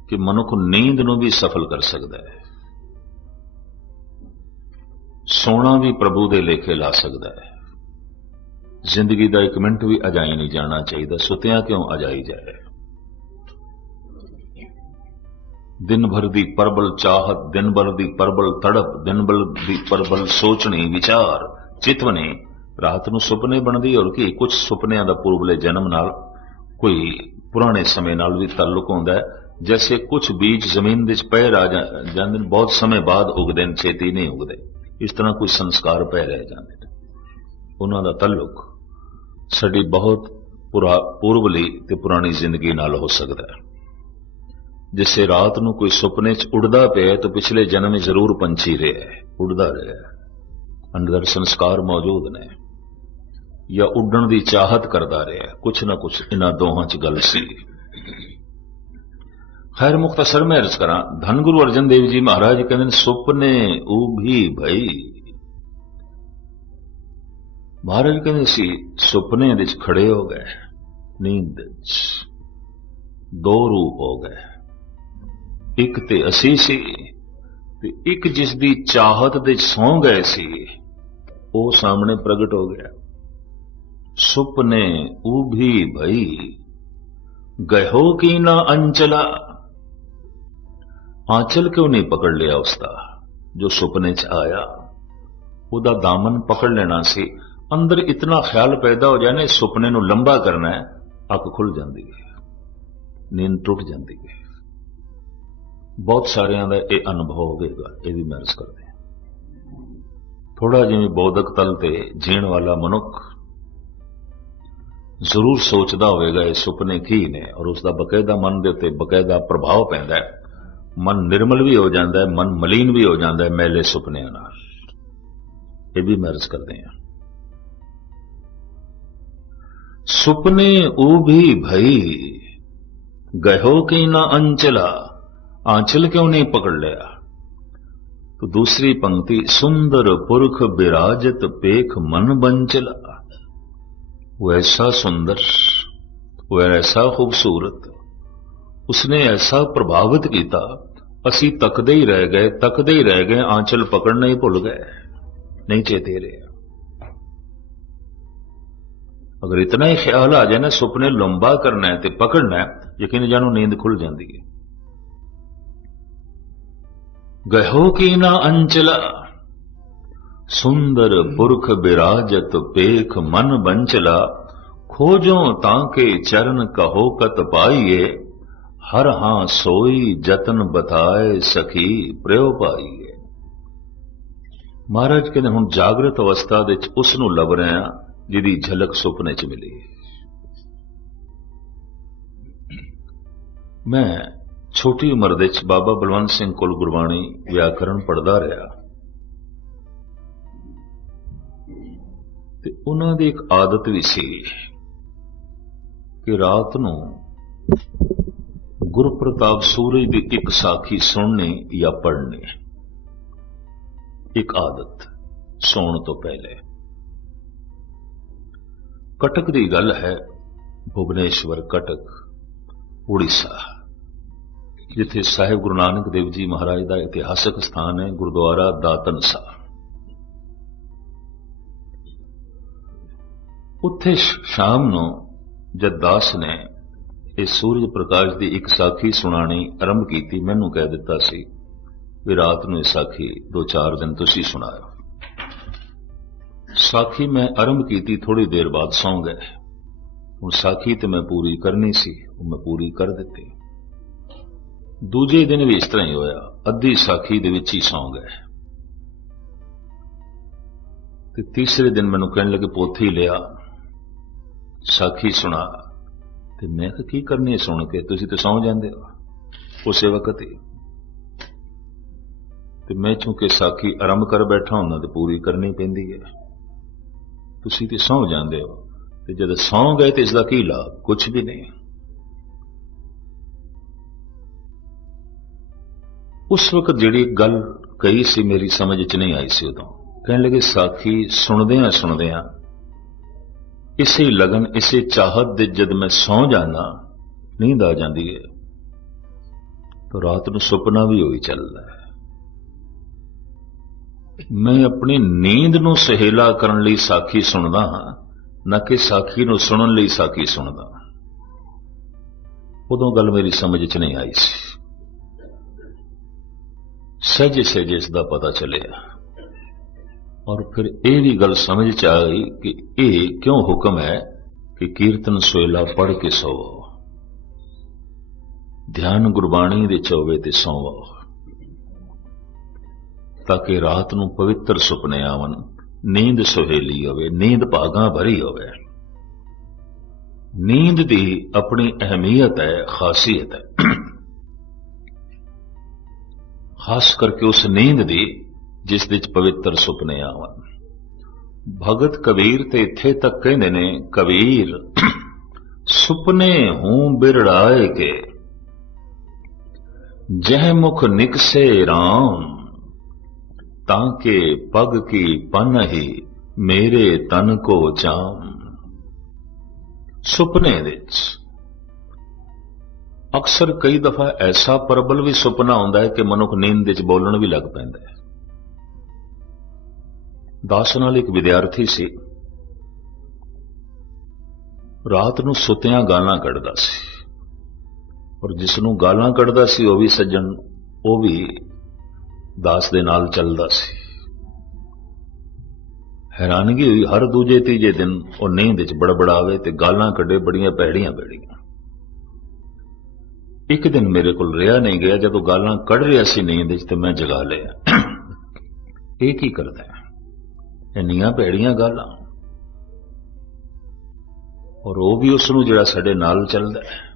ਕਿ ਮਨੁੱਖ ਨੀਂਦ ਨੂੰ ਵੀ ਸਫਲ ਕਰ ਸਕਦਾ ਹੈ। ਸੋਣਾ ਵੀ ਪ੍ਰਭੂ ਦੇ ਲੇਖੇ ਲਾ ਸਕਦਾ ਹੈ। ਜ਼ਿੰਦਗੀ ਦਾ ਇੱਕ ਮਿੰਟ ਵੀ ਅਜਾਈ ਨਹੀਂ ਜਾਣਾ ਚਾਹੀਦਾ, ਸੁਤਿਆਂ ਕਿਉਂ ਅਜਾਈ ਜਾਏ? ਦਿਨ ਭਰ ਦੀ ਪਰਬਲ ਚਾਹਤ, ਦਿਨ ਭਰ ਦੀ ਪਰਬਲ ਤੜਪ, ਦਿਨ ਭਰ ਦੀ ਪਰਬਲ ਸੋਚਣੀ, ਵਿਚਾਰ, ਚਿਤਵਨੇ। ਰਾਤ ਨੂੰ ਸੁਪਨੇ ਬਣਦੀ ਔਰ ਕੀ ਕੁਝ ਸੁਪਨਿਆਂ ਦਾ ਪੂਰਬਲੇ ਜਨਮ ਨਾਲ, ਕੋਈ ਪੁਰਾਣੇ ਸਮੇਂ ਨਾਲ ਵੀ ਤਾਲੁਕ ਹੁੰਦਾ ਹੈ। ਜੈਸੇ ਕੁਝ ਬੀਜ ਜ਼ਮੀਨ ਵਿੱਚ ਪਏ ਰਾ ਜਾਂਦੇ ਨੇ, ਬਹੁਤ ਸਮੇਂ ਬਾਅਦ ਉਗਦੇ ਨੇ, ਛੇਤੀ ਨਹੀਂ ਉਗਦੇ। ਇਸ ਤਰ੍ਹਾਂ ਕੋਈ ਸੰਸਕਾਰ ਪੈ ਰਹਿ ਜਾਂਦੇ ਨੇ। ਉਹਨਾਂ ਦਾ ਤਾਲੁਕ ਸਾਡੀ ਬਹੁਤ ਪੁਰਾ ਪੂਰਬਲੀ ਤੇ ਪੁਰਾਣੀ ਜ਼ਿੰਦਗੀ ਨਾਲ ਹੋ ਸਕਦਾ ਹੈ। ਜਿਸੇ ਰਾਤ ਨੂੰ ਕੋਈ ਸੁਪਨੇ 'ਚ ਉੱਡਦਾ ਪਿਆ ਤਾਂ ਪਿਛਲੇ ਜਨਮ ਵਿੱਚ ਜ਼ਰੂਰ ਪੰਛੀ ਰਿਹਾ ਹੈ ਉੱਡਦਾ ਰਿਹਾ ਹੈ ਅੰਦਰ ਸੰਸਕਾਰ ਮੌਜੂਦ ਨੇ ਜਾਂ ਉੱਡਣ ਦੀ ਚਾਹਤ ਕਰਦਾ ਰਿਹਾ ਕੁਛ ਨਾ ਕੁਛ ਇਹਨਾਂ ਦੋਹਾਂ 'ਚ ਗੱਲ ਸੀ ਖੈਰ ਮੁਖਤਸਰ ਮੈਂ ਅਰਜ਼ ਕਰਾਂ ਧੰਨ ਗੁਰੂ ਅਰਜਨ ਦੇਵ ਜੀ ਮਹਾਰਾਜ ਕਹਿੰਦੇ ਨੇ ਸੁਪਨੇ ਉਹ ਵੀ ਭਈ ਮਹਾਰਾਜ ਕਹਿੰਦੇ ਸੀ ਸੁਪਨੇ ਦੇ ਵਿੱਚ ਖੜੇ ਹੋ ਗਏ ਨੀਂਦ ਵਿੱਚ ਦੋ ਰੂਪ ਹੋ ਗਏ ਇੱਕ ਤੇ ਅਸੀਂ ਸੀ ਤੇ ਇੱਕ ਜਿਸ ਦੀ ਚਾਹਤ ਦੇ ਸੌਂ ਗਏ ਸੀ, ਉਹ ਸਾਹਮਣੇ ਪ੍ਰਗਟ ਹੋ ਗਿਆ। ਸੁਪਨੇ ਉਹ ਵੀ ਭਈ ਗਇਓ ਕੀ ਨਾ ਅੰਚਲਾ? ਆਂਚਲ ਕਿਉਂ ਨਹੀਂ ਪਕੜ ਲਿਆ ਉਸਦਾ ਜੋ ਸੁਪਨੇ 'ਚ ਆਇਆ? ਉਹਦਾ ਦਾਮਨ ਪਕੜ ਲੈਣਾ ਸੀ। ਅੰਦਰ ਇਤਨਾ ਖਿਆਲ ਪੈਦਾ ਹੋ ਜਾਣੇ ਸੁਪਨੇ ਨੂੰ ਲੰਬਾ ਕਰਨਾ ਹੈ, ਅੱਖ ਖੁੱਲ ਜਾਂਦੀ ਹੈ, ਨੀਂਦ ਟੁੱਟ ਜਾਂਦੀ ਹੈ। ਬਹੁਤ ਸਾਰਿਆਂ ਦਾ ਇਹ ਅਨੁਭਵ ਹੋਵੇਗਾ, ਇਹ ਵੀ ਮਹਿਰਸ ਕਰਦੇ ਥੋੜਾ ਜਿਵੇਂ ਬੌਧਕ ਤਲ ਤੇ ਜੀਣ ਵਾਲਾ ਮਨੁੱਖ ਜ਼ਰੂਰ ਸੋਚਦਾ ਹੋਵੇਗਾ, ਇਹ ਸੁਪਨੇ ਕੀ ਨੇ ਔਰ ਉਸ ਦਾ ਬਕਾਇਦਾ ਮਨ ਦੇ ਉੱਤੇ ਬਕਾਇਦਾ ਪ੍ਰਭਾਵ ਪੈਂਦਾ ਹੈ। ਮਨ ਨਿਰਮਲ ਵੀ ਹੋ ਜਾਂਦਾ ਹੈ, ਮਨ ਮਲੀਨ ਵੀ ਹੋ ਜਾਂਦਾ ਹੈ ਮੈਲੇ ਸੁਪਨਿਆਂ ਨਾਲ। ਇਹ ਵੀ ਮਰਜ਼ ਕਰਦੇ ਹਾਂ। ਸੁਪਨੇ ਉਹ ਵੀ ਭਈ ਗਇਓ ਕਿ ਨਾ ਅੰਚਲਾ। ਆਂਚਲ ਕਿਉਂ ਨਹੀਂ ਪਕੜ ਲਿਆ तो दूसरी पंक्ति सुंदर पुरख विराजत पेख मन बंचला वो ऐसा सुंदर वो ऐसा खूबसूरत ਉਸਨੇ ਐਸਾ ਪ੍ਰਭਾਵਿਤ ਕੀਤਾ ਅਸੀਂ ਤੱਕਦੇ ਹੀ ਰਹਿ ਗਏ ਤੱਕਦੇ ਹੀ ਰਹਿ ਗਏ ਆਂਚਲ ਪਕੜਨਾ ਹੀ ਭੁੱਲ ਗਏ ਨਹੀਂ ਚੇਤੇ ਰਹੇ ਅਗਰ ਇਤਨਾ ਹੀ ਖਿਆਲ ਆ ਜਾਏ ਨਾ ਸੁਪਨੇ ਲੰਬਾ ਕਰਨਾ ਹੈ ਤੇ ਪਕੜਨਾ ਹੈ ਯਕੀਨ ਜਾਨੋ ਨੀਂਦ ਖੁੱਲ ਜਾਂਦੀ ਹੈ ਗਇਓ ਕੀ ਨਾ ਅੰਚਲਾ? ਸੁੰਦਰ ਪੁਰਖ ਬਿਰਾਜਤ ਪੇਖ ਮਨ ਬੰਚਲਾ। ਖੋਜੋ ਤਾਂ ਕੇ ਚਰਨ ਕਹੋ ਕਤ ਪਾਈਏ। ਹਰ ਹਾਂ ਸੋਈ ਜਤਨ ਬਤਾਏ ਸਖੀ ਪ੍ਰਯੋ ਪਾਈਏ। ਮਹਾਰਾਜ ਕਹਿੰਦੇ, ਹੁਣ ਜਾਗਰਤ ਅਵਸਥਾ ਦੇ ਵਿੱਚ ਉਸ ਨੂੰ ਲੱਭ ਰਹੇ ਆ ਜਿਹਦੀ ਝਲਕ ਸੁਪਨੇ 'ਚ ਮਿਲੀ ਮੈਂ ਛੋਟੀ ਉਮਰ ਦੇ ਵਿੱਚ ਬਾਬਾ ਬਲਵੰਤ ਸਿੰਘ ਕੋਲ ਗੁਰਬਾਣੀ ਵਿਆਕਰਣ ਪੜਦਾ ਰਿਹਾ। ਤੇ ਉਹਨਾਂ ਦੀ ਇੱਕ ਆਦਤ ਵੀ ਸੀ ਕਿ ਰਾਤ ਨੂੰ ਗੁਰਪ੍ਰਤਾਪ ਸੂਰਜ ਦੀ ਇੱਕ ਸਾਖੀ ਸੁਣਨੀ ਜਾਂ ਪੜ੍ਹਨੀ, ਇੱਕ ਆਦਤ ਸੌਣ ਤੋਂ ਪਹਿਲੇ। ਕਟਕ ਦੀ ਗੱਲ ਹੈ ਭੁਵਨੇਸ਼ਵਰ ਕਟਕ, ਉੜੀਸਾ। ਜਿੱਥੇ ਸਾਹਿਬ ਗੁਰੂ ਨਾਨਕ ਦੇਵ ਜੀ ਮਹਾਰਾਜ ਦਾ ਇਤਿਹਾਸਕ ਸਥਾਨ ਹੈ, ਗੁਰਦੁਆਰਾ ਦਾਤਨ ਸਾਹਿਬ। ਉੱਥੇ ਸ਼ਾਮ ਨੂੰ ਜਦ ਦਾਸ ਨੇ ਇਹ ਸੂਰਜ ਪ੍ਰਕਾਸ਼ ਦੀ ਇੱਕ ਸਾਖੀ ਸੁਣਾਣੀ ਆਰੰਭ ਕੀਤੀ, ਮੈਨੂੰ ਕਹਿ ਦਿੱਤਾ ਸੀ ਵੀ ਰਾਤ ਨੂੰ ਇਹ ਸਾਖੀ ਦੋ ਚਾਰ ਦਿਨ ਤੁਸੀਂ ਸੁਣਾਇਓ। ਸਾਖੀ ਮੈਂ ਆਰੰਭ ਕੀਤੀ ਥੋੜੀ ਦੇਰ ਬਾਅਦ ਸੌਂ ਗਏ। ਹੁਣ ਸਾਖੀ ਤੇ ਮੈਂ ਪੂਰੀ ਕਰਨੀ ਸੀ, ਉਹ ਮੈਂ ਪੂਰੀ ਕਰ ਦਿੱਤੀ। ਦੂਜੇ ਦਿਨ ਵੀ ਇਸ ਤਰ੍ਹਾਂ ਹੀ ਹੋਇਆ। ਅੱਧੀ ਸਾਖੀ ਦੇ ਵਿੱਚ ਹੀ ਸੌਂ ਗਏ। ਤੇ ਤੀਸਰੇ ਦਿਨ ਮੈਨੂੰ ਕਹਿਣ ਲੱਗੇ, ਪੋਥੀ ਲਿਆ। ਸਾਖੀ ਸੁਣਾ। ਤੇ ਮੈਂ ਕਿਹਾ, ਕੀ ਕਰਨੀ ਹੈ ਸੁਣ ਕੇ? ਤੁਸੀਂ ਤਾਂ ਸੌਂ ਜਾਂਦੇ ਹੋ। ਉਸੇ ਵਕਤ ਹੀ ਤੇ। ਮੈਂ ਚੂੰਕਿ ਸਾਖੀ ਆਰੰਭ ਕਰ ਬੈਠਾ ਹੁੰਦਾ, ਤੇ ਪੂਰੀ ਕਰਨੀ ਪੈਂਦੀ ਹੈ। ਤੁਸੀਂ ਤੇ ਸੌਂ ਜਾਂਦੇ ਹੋ। ਤੇ ਜਦ ਸੌਂ ਗਏ ਤੇ ਇਸ ਦਾ ਕੀ ਲਾਭ? ਕੁਝ ਵੀ ਨਹੀਂ। ਉਸ ਵਕਤ ਜਿਹੜੀ ਗੱਲ ਕਹੀ ਸੀ ਮੇਰੀ ਸਮਝ 'ਚ ਨਹੀਂ ਆਈ ਸੀ ਉਦੋਂ। ਕਹਿਣ ਲੱਗੇ, ਸਾਖੀ, ਸੁਣਦਿਆਂ ਸੁਣਦਿਆਂ ਇਸੇ ਲਗਨ, ਇਸੇ ਚਾਹਤ ਦੇ ਜਦ ਮੈਂ ਸੌਂ ਜਾਣਾ ਨੀਂਦ ਆ ਜਾਂਦੀ ਹੈ ਤਾਂ ਰਾਤ ਨੂੰ ਸੁਪਨਾ ਵੀ ਹੋਈ ਚੱਲਦਾ ਹੈ। ਮੈਂ ਆਪਣੀ ਨੀਂਦ ਨੂੰ ਸਹੇਲਾ ਕਰਨ ਲਈ ਸਾਖੀ ਸੁਣਦਾ ਹਾਂ, ਨਾ ਕਿ ਸਾਖੀ ਨੂੰ ਸੁਣਨ ਲਈ ਸਾਖੀ ਸੁਣਦਾ ਉਦੋਂ ਗੱਲ ਮੇਰੀ ਸਮਝ 'ਚ ਨਹੀਂ ਆਈ ਸੀ। ਸਹਿਜ ਸਹਿਜ ਇਸ ਦਾ ਪਤਾ ਚੱਲਿਆ। ਔਰ ਫਿਰ ਇਹ ਵੀ ਗੱਲ ਸਮਝ 'ਚ ਆ ਗਈ ਕਿ ਇਹ ਕਿਉਂ ਹੁਕਮ ਹੈ ਕਿ ਕੀਰਤਨ ਸੋਇਲਾ ਪੜ੍ਹ ਕੇ ਸੋਵੋ। ਧਿਆਨ ਗੁਰਬਾਣੀ ਦੇ ਚੌਵੇ ਤੇ ਸੋਵੋ। ਤਾਂ ਕਿ ਰਾਤ ਨੂੰ ਪਵਿੱਤਰ ਸੁਪਨੇ ਆਵਣ, ਨੀਂਦ ਸੁਹੇਲੀ ਹੋਵੇ, ਨੀਂਦ ਭਾਗਾਂ ਭਰੀ ਹੋਵੇ। ਨੀਂਦ ਦੀ ਆਪਣੀ ਅਹਿਮੀਅਤ ਹੈ, ਖਾਸੀਅਤ ਹੈ। ਖਾਸ ਕਰਕੇ ਉਸ ਨੀਂਦ ਦੀ, ਜਿਸ ਵਿੱਚ ਪਵਿੱਤਰ ਸੁਪਨੇ ਆਵਣ। ਭਗਤ ਕਬੀਰ ਤੇ ਇੱਥੇ ਤੱਕ ਕਹਿੰਦੇ ਨੇ, ਕਬੀਰ, ਸੁਪਨੇ ਹੂੰ ਬਿਰੜਾਏ ਕੇ। ਜਹ ਮੁਖ ਨਿਕਸੇ RAM ਤਾਂ ਕੇ ਪਗ ਕੀ ਪਨ ਹੀ ਮੇਰੇ ਤਨ ਕੋ ਜਾਮ। ਸੁਪਨੇ ਵਿੱਚ ਅਕਸਰ ਕਈ ਦਫਾ ਐਸਾ ਪ੍ਰਬਲ ਵੀ ਸੁਪਨਾ ਆਉਂਦਾ ਹੈ ਕਿ ਮਨੁੱਖ ਨੀਂਦ ਵਿੱਚ ਬੋਲਣ ਵੀ ਲੱਗ ਪੈਂਦਾ ਹੈ। ਦਾਸ ਨਾਲ ਇੱਕ ਵਿਦਿਆਰਥੀ ਸੀ। ਰਾਤ ਨੂੰ ਸੁੱਤਿਆਂ ਗਾਲਾਂ ਕੱਢਦਾ ਸੀ। ਔਰ ਜਿਸ ਨੂੰ ਗਾਲਾਂ ਕੱਢਦਾ ਸੀ, ਉਹ ਵੀ ਸੱਜਣ, ਉਹ ਵੀ ਦਾਸ ਦੇ ਨਾਲ ਚੱਲਦਾ ਸੀ। ਹੈਰਾਨਗੀ ਹੋਈ, ਹਰ ਦੂਜੇ ਤੀਜੇ ਦਿਨ ਉਹ ਨੀਂਦ ਵਿੱਚ ਬੜਬੜਾਵੇ ਤੇ ਗਾਲਾਂ ਕੱਢੇ, ਬੜੀਆਂ ਪੈੜੀਆਂ ਪੈੜੀਆਂ ਇੱਕ ਦਿਨ ਮੇਰੇ ਕੋਲ ਰਿਹਾ ਨਹੀਂ ਗਿਆ, ਜਦੋਂ ਗਾਲਾਂ ਕੱਢ ਰਿਹਾ ਸੀ ਨੀਂਦ ਵਿੱਚ ਤੇ ਮੈਂ ਜਗਾ ਲਿਆ। ਇਹ ਕੀ ਕਰਦਾ ਹੈ? ਇੰਨੀਆਂ ਭੈੜੀਆਂ ਗਾਲਾਂ। ਔਰ ਉਹ ਵੀ ਉਸ ਨੂੰ ਜਿਹੜਾ ਸਾਡੇ ਨਾਲ ਚੱਲਦਾ ਹੈ।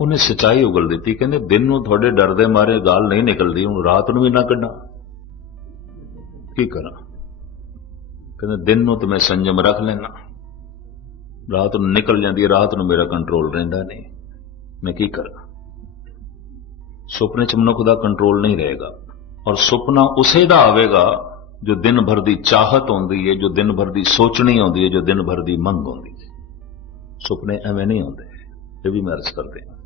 ਉਹਨੇ ਸਚਾਈ ਉਗਲ ਦਿੱਤੀ, ਕਹਿੰਦੇ ਦਿਨ ਨੂੰ ਤੁਹਾਡੇ ਡਰ ਦੇ ਮਾਰੇ ਗਾਲ ਨਹੀਂ ਨਿਕਲਦੀ, ਹੁਣ ਰਾਤ ਨੂੰ ਵੀ ਨਾ ਕੱਢਾਂ। ਕੀ ਕਰਾਂ? ਕਹਿੰਦੇ ਦਿਨ ਨੂੰ ਤਾਂ ਮੈਂ ਸੰਜਮ ਰੱਖ ਲੈਣਾ ਰਾਤ ਨੂੰ ਨਿਕਲ ਜਾਂਦੀ ਹੈ, ਰਾਤ ਨੂੰ ਮੇਰਾ ਕੰਟਰੋਲ ਰਹਿੰਦਾ ਨਹੀਂ। ਮੈਂ ਕੀ ਕਰਾਂ ਸੁਪਨੇ ਚ ਮਨੁੱਖ ਦਾ ਕੰਟਰੋਲ ਨਹੀਂ ਰਹੇਗਾ ਔਰ ਸੁਪਨਾ ਉਸੇ ਦਾ ਆਵੇਗਾ ਜੋ ਦਿਨ ਭਰ ਦੀ ਚਾਹਤ ਹੁੰਦੀ ਹੈ ਜੋ ਦਿਨ ਭਰ ਦੀ ਸੋਚਣੀ ਹੁੰਦੀ ਹੈ ਜੋ ਦਿਨ ਭਰ ਦੀ ਮੰਗ ਹੁੰਦੀ ਹੈ ਸੁਪਨੇ ਐਵੇਂ ਨਹੀਂ ਹੁੰਦੇ ਇਹ ਵੀ ਮੈਂ ਅਰਜ਼ ਕਰਦੇ ਹਾਂ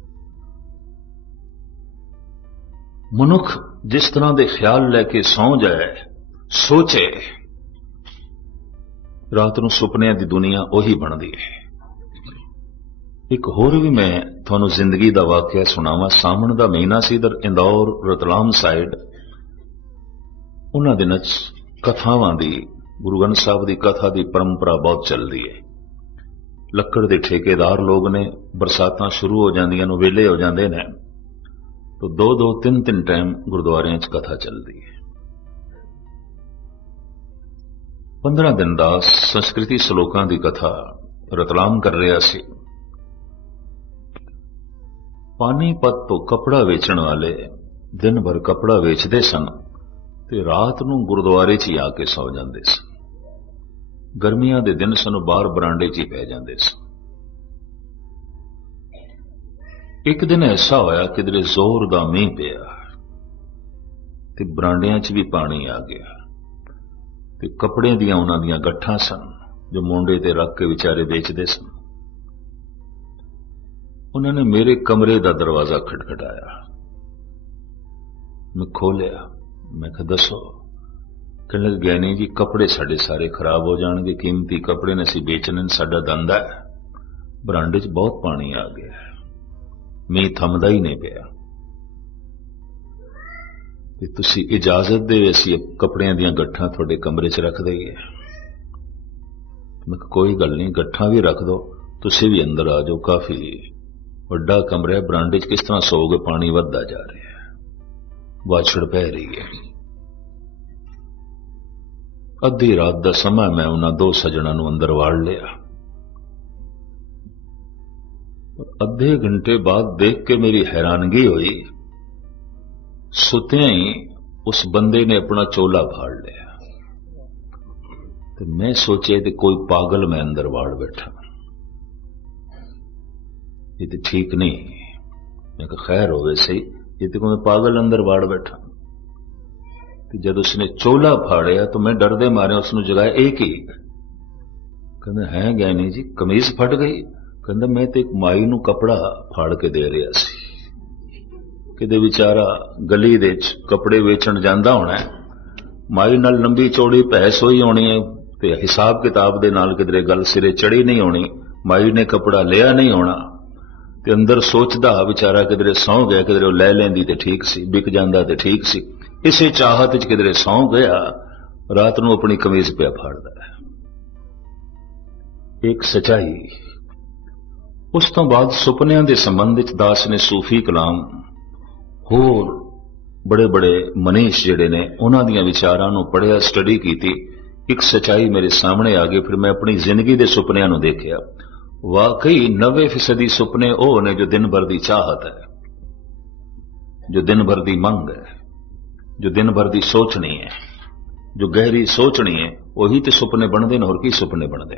ਮਨੁੱਖ ਜਿਸ ਤਰ੍ਹਾਂ ਦੇ ਖਿਆਲ ਲੈ ਕੇ ਸੌਂ ਜਾਏ ਸੋਚੇ ਰਾਤ ਨੂੰ ਸੁਪਨਿਆਂ ਦੀ ਦੁਨੀਆ ਉਹੀ ਬਣਦੀ ਹੈ ਇੱਕ ਹੋਰ ਵੀ ਮੈਂ ਤੁਹਾਨੂੰ ਜ਼ਿੰਦਗੀ ਦਾ ਵਾਕਿਆ ਸੁਣਾਵਾਂ। ਸਾਵਣ ਦਾ ਮਹੀਨਾ ਸੀ ਦਰ ਇੰਦੌਰ, ਰਤਲਾਮ ਸਾਈਡ ਉਹਨਾਂ ਦਿਨਾਂ 'ਚ ਕਥਾਵਾਂ ਦੀ, ਗੁਰੂ ਗ੍ਰੰਥ ਸਾਹਿਬ ਦੀ ਕਥਾ ਦੀ ਪਰੰਪਰਾ ਬਹੁਤ ਚੱਲਦੀ ਹੈ। ਲੱਕੜ ਦੇ ਠੇਕੇਦਾਰ ਲੋਕ ਨੇ, ਬਰਸਾਤਾਂ ਸ਼ੁਰੂ ਹੋ ਜਾਂਦੀਆਂ ਨੂੰ ਵੇਲੇ ਹੋ ਜਾਂਦੇ ਨੇ। ਤਾਂ ਦੋ ਦੋ, ਤਿੰਨ ਤਿੰਨ ਟਾਈਮ ਗੁਰਦੁਆਰਿਆਂ 'ਚ ਕਥਾ ਚੱਲਦੀ ਹੈ। 15 ਦਿਨ ਦਾ ਸੰਸਕ੍ਰਿਤੀ ਸ਼ਲੋਕਾਂ ਦੀ ਕਥਾ ਰਤਲਾਮ ਕਰ ਰਿਹਾ ਸੀ। ਪਾਣੀਪਤ ਤੋਂ ਕਪੜਾ ਵੇਚਣ ਵਾਲੇ ਦਿਨ ਭਰ ਕਪੜਾ ਵੇਚਦੇ ਸਨ ਤੇ ਰਾਤ ਨੂੰ ਗੁਰਦੁਆਰੇ 'ਚ ਹੀ ਆ ਕੇ ਸੌ ਜਾਂਦੇ ਸਨ। ਗਰਮੀਆਂ ਦੇ ਦਿਨ ਸਾਨੂੰ, ਬਾਹਰ ਬਰਾਂਡੇ 'ਚ ਹੀ ਪੈ ਜਾਂਦੇ ਸਨ। ਇੱਕ ਦਿਨ ਐਸਾ ਹੋਇਆ, ਕਿਧਰੇ ਜ਼ੋਰ ਦਾ ਮੀਂਹ ਪਿਆ ਤੇ ਬਰਾਂਡਿਆਂ 'ਚ ਵੀ ਪਾਣੀ ਆ ਗਿਆ ਤੇ ਕੱਪੜੇ ਦੀਆਂ ਉਹਨਾਂ ਦੀਆਂ ਗੱਠਾਂ ਸਨ ਜੋ ਮੁੰਡੇ ਤੇ ਰੱਖ ਕੇ ਵਿਚਾਰੇ ਵੇਚਦੇ ਸਨ। ਉਹਨਾਂ ਨੇ ਮੇਰੇ ਕਮਰੇ ਦਾ ਦਰਵਾਜ਼ਾ ਖਟਖਟਾਇਆ ਮੈਂ ਖੋਲਿਆ ਮੈਂ ਕਿਹਾ ਦੱਸੋ ਕਹਿਣ ਲੱਗੇ ਗਿਆਨੀ ਜੀ ਕੱਪੜੇ ਸਾਡੇ ਸਾਰੇ ਖਰਾਬ ਹੋ ਜਾਣਗੇ ਕੀਮਤੀ ਕੱਪੜੇ ਨੇ ਅਸੀਂ ਵੇਚਣੇ ਨੇ ਸਾਡਾ ਧੰਦਾ ਹੈ ਬਰਾਂਡੇ 'ਚ ਬਹੁਤ ਪਾਣੀ ਆ ਗਿਆ ਮੀਂਹ ਥੰਮਦਾ ਹੀ ਨਹੀਂ ਪਿਆ ਕਿ ਤੁਸੀਂ ਇਜਾਜ਼ਤ ਦੇ ਅਸੀਂ ਕੱਪੜਿਆਂ ਦੀਆਂ ਗੱਠਾਂ ਤੁਹਾਡੇ ਕਮਰੇ 'ਚ ਰੱਖ ਦਈਏ ਮੈਂ ਕਿਹਾ ਕੋਈ ਗੱਲ ਨਹੀਂ ਗੱਠਾਂ ਵੀ ਰੱਖ ਦਿਓ ਤੁਸੀਂ ਵੀ ਅੰਦਰ ਆ ਜਾਓ ਕਾਫੀ ਵੱਡਾ ਕਮਰਾ ਹੈ, ਬਰਾਂਡੇ 'ਚ ਕਿਸ ਤਰ੍ਹਾਂ ਸੌਗੇ ਪਾਣੀ ਵੱਧਦਾ ਜਾ ਰਿਹਾ ਹੈ। ਵਾਛੜ ਪੈ ਰਹੀ ਹੈ। ਅੱਧੀ ਰਾਤ ਦਾ ਸਮਾਂ ਮੈਂ ਉਹਨਾਂ ਦੋ ਸੱਜਣਾਂ ਨੂੰ ਅੰਦਰ ਵਾੜ ਲਿਆ। ਅੱਧੇ ਘੰਟੇ ਬਾਅਦ ਦੇਖ ਕੇ ਮੇਰੀ ਹੈਰਾਨਗੀ ਹੋਈ। ਸੁਤਿਆਂ ਹੀ ਉਸ ਬੰਦੇ ਨੇ ਆਪਣਾ ਚੋਲਾ ਫਾੜ ਲਿਆ। ਤੇ ਮੈਂ ਸੋਚਿਆ ਕਿ ਕੋਈ ਪਾਗਲ ਮੈਂ ਅੰਦਰ ਵਾੜ ਬੈਠਾ। ਇਹ ਤੇ ਠੀਕ ਨਹੀਂ ਮੈਂ ਕਿਹਾ ਖੈਰ ਹੋਵੇ ਸਹੀ ਇਹ ਤੇ ਕੋਈ ਪਾਗਲ ਅੰਦਰ ਵਾੜ ਬੈਠਾ ਤੇ ਜਦ ਉਸਨੇ ਚੋਲਾ ਫਾੜਿਆ ਤਾਂ ਮੈਂ ਡਰਦੇ ਮਾਰੇ ਉਸ ਨੂੰ ਜਗਾਇਆ ਇਹ ਕੀ ਕਹਿੰਦਾ ਹੈ ਗਿਆਨੀ ਜੀ ਕਮੀਜ਼ ਫਟ ਗਈ ਕਹਿੰਦਾ ਮੈਂ ਤੇ ਇੱਕ ਮਾਈ ਨੂੰ ਕਪੜਾ ਫਾੜ ਕੇ ਦੇ ਰਿਹਾ ਸੀ ਕਿਤੇ ਵਿਚਾਰਾ ਗਲੀ ਦੇ ਵਿੱਚ ਕੱਪੜੇ ਵੇਚਣ ਜਾਂਦਾ ਹੋਣਾ ਮਾਈ ਨਾਲ ਲੰਬੀ ਚੌੜੀ ਭੈਸ ਹੋਈ ਹੋਣੀ ਹੈ ਤੇ ਹਿਸਾਬ ਕਿਤਾਬ ਦੇ ਨਾਲ ਕਿਧਰੇ ਗੱਲ ਸਿਰੇ ਚੜੀ ਨਹੀਂ ਹੋਣੀ ਮਾਈ ਨੇ ਕਪੜਾ ਲਿਆ ਨਹੀਂ ਹੋਣਾ ਤੇ ਅੰਦਰ ਸੋਚਦਾ ਵਿਚਾਰਾ ਕਿਧਰੇ ਸੌਂ ਗਿਆ, ਕਿਧਰੇ ਉਹ ਲੈ ਲੈਂਦੀ ਤੇ ਠੀਕ ਸੀ, ਵਿਕ ਜਾਂਦਾ ਤੇ ਠੀਕ ਸੀ। ਇਸੇ ਚਾਹਤ ਵਿੱਚ ਕਿਧਰੇ ਸੌਂ ਗਿਆ, ਰਾਤ ਨੂੰ ਆਪਣੀ ਕਮੀਜ਼ ਪਿਆ ਫਾੜਦਾ ਹੈ। ਇੱਕ ਸਚਾਈ, ਉਸ ਤੋਂ ਬਾਅਦ ਸੁਪਨਿਆਂ ਦੇ ਸੰਬੰਧ ਵਿੱਚ ਦਾਸ ਨੇ ਸੂਫੀ ਕਲਾਮ, ਹੋਰ ਬੜੇ ਬੜੇ ਮਨੀਸ਼ ਜਿਹੜੇ ਨੇ, ਉਹਨਾਂ ਦੀਆਂ ਵਿਚਾਰਾਂ ਨੂੰ ਪੜ੍ਹਿਆ ਸਟੱਡੀ ਕੀਤੀ। ਇੱਕ ਸਚਾਈ ਮੇਰੇ ਸਾਹਮਣੇ ਆ ਗਈ, ਫਿਰ ਮੈਂ ਆਪਣੀ ਜ਼ਿੰਦਗੀ ਦੇ ਸੁਪਨਿਆਂ ਨੂੰ ਦੇਖਿਆ। ਵਾਕਈ 90% ਸੁਪਨੇ ਉਹ ਨੇ ਜੋ ਦਿਨ ਭਰ ਦੀ ਚਾਹਤ ਹੈ, ਜੋ ਦਿਨ ਭਰ ਦੀ ਮੰਗ ਹੈ, ਜੋ ਦਿਨ ਭਰ ਦੀ ਸੋਚਣੀ ਹੈ, ਜੋ ਗਹਿਰੀ ਸੋਚਣੀ ਹੈ, ਉਹੀ ਤੇ ਸੁਪਨੇ ਬਣਦੇ ਨੇ, ਹੋਰ ਕੀ ਸੁਪਨੇ ਬਣਦੇ?